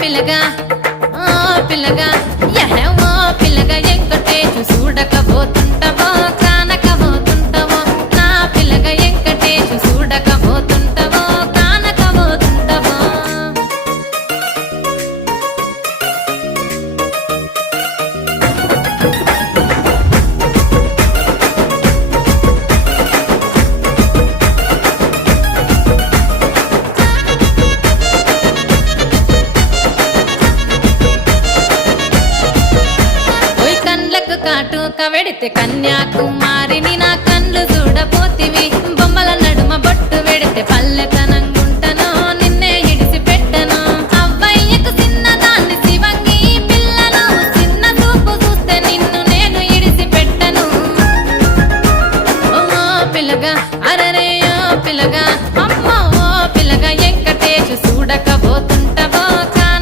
పిల్లగా ఓ పిల్లగా యహో పిల్లగా ఎంకటేశు చూడకపోతుంటవో కానకపోతుంటవో నా పిల్లగా ఎంకటేశు చూడకపోతుంటవో కానకపోతుంటవో ఓయ్ కండ్లకు కాటుక వెడితే కన్యాకుమారి